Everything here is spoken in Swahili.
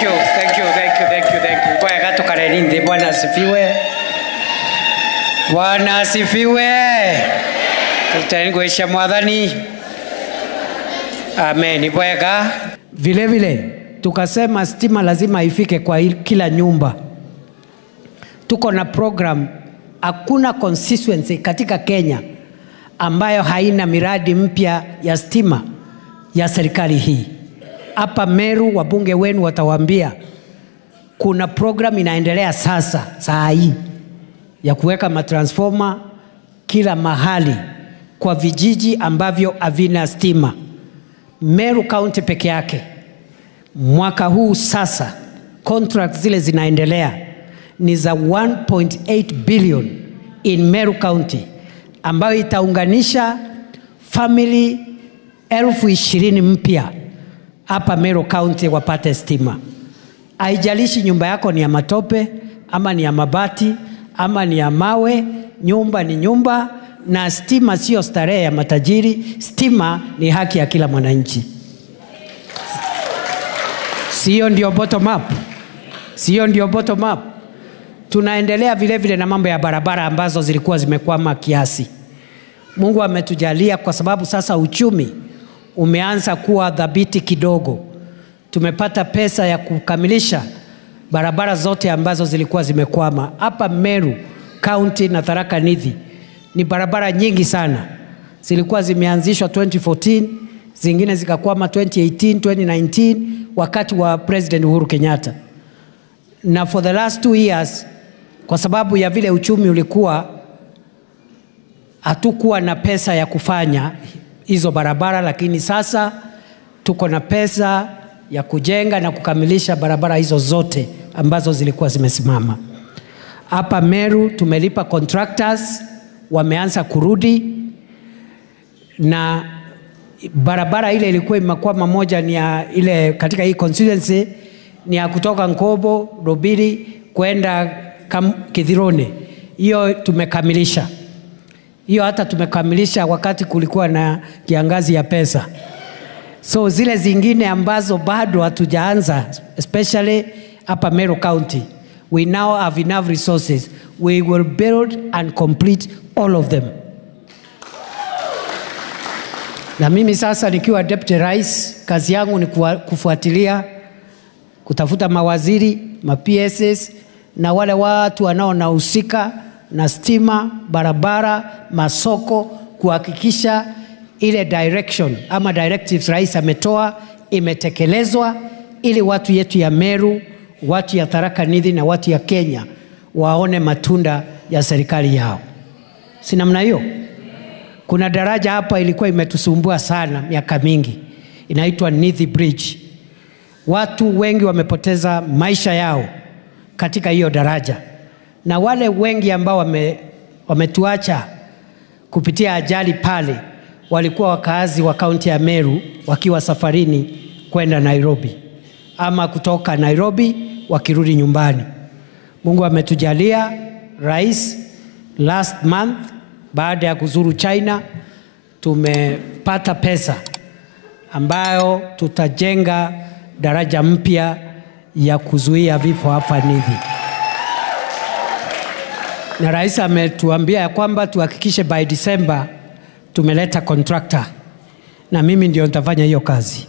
Thank you. Kwa gato karelinde, Bwana asifiwe. Bwana asifiwe. Tutaendelea mwadhani. Amen. Bwega. Vile vile tukasema stima lazima ifike kwa kila nyumba. Tuko na program, hakuna constituency katika Kenya ambayo haina miradi mpya ya stima ya serikali hii. Hapa Meru wabunge wenu watawaambia kuna program inaendelea sasa saa hii ya kuweka matransformer kila mahali kwa vijiji ambavyo havina stima. Meru County peke yake mwaka huu sasa contract zile zinaendelea ni za 1.8 billion in Meru County ambayo itaunganisha family 20,000 mpya hapa Meru County wapate stima. Haijalishi nyumba yako ni ya matope ama ni ya mabati ama ni ya mawe, nyumba ni nyumba, na stima sio starehe ya matajiri. Stima ni haki ya kila mwananchi. Sio ndio bottom up. Tunaendelea vile vile na mambo ya barabara ambazo zilikuwa zimekwama kiasi. Mungu ametujalia kwa sababu sasa uchumi umeanza kuwa dhabiti kidogo. Tumepata pesa ya kukamilisha barabara zote ambazo zilikuwa zimekwama. Hapa Meru County na Tharaka Nithi ni barabara nyingi sana. Zilikuwa zimeanzishwa 2014, zingine zikakwama 2018, 2019 wakati wa President Uhuru Kenyatta. Na for the last 2 years kwa sababu ya vile uchumi ulikuwa, hatukuwa na pesa ya kufanya hizo barabara, lakini sasa tuko na pesa ya kujenga na kukamilisha barabara hizo zote ambazo zilikuwa zimesimama. Hapa Meru tumelipa contractors, wameanza kurudi, na barabara ile ilikuwa imekwama moja ni ya ile katika hii constituency ni ya kutoka Nkobo, Robiri kwenda Kithirone. Hiyo tumekamilisha. Hiyo hata tumekamilisha wakati kulikuwa na kiangazi ya pesa. So zile zingine ambazo bado hatujaanza, especially hapa Meru County, we now have enough resources. We will build and complete all of them. Na mimi sasa nikiwa Deputy Rais, kazi yangu ni kufuatilia, kutafuta mawaziri, ma-PSS na wale watu wanaohusika na stima, barabara, masoko, kuhakikisha ile direction ama directives Rais ametoa imetekelezwa, ili watu yetu ya Meru, watu ya Tharaka Nithi na watu ya Kenya waone matunda ya serikali yao. Si namna hiyo? Kuna daraja hapa ilikuwa imetusumbua sana miaka mingi, inaitwa Nithi Bridge. Watu wengi wamepoteza maisha yao katika hiyo daraja, na wale wengi ambao wametuacha kupitia ajali pale walikuwa wakaazi wa kaunti ya Meru wakiwa safarini kwenda Nairobi ama kutoka Nairobi wakirudi nyumbani. Mungu ametujalia, Rais last month baada ya kuzuru China tumepata pesa ambayo tutajenga daraja mpya ya kuzuia vifo hapa Nithi. Na Rais ametuambia kwamba tuhakikishe by December tumeleta contractor, na mimi ndio nitafanya hiyo kazi.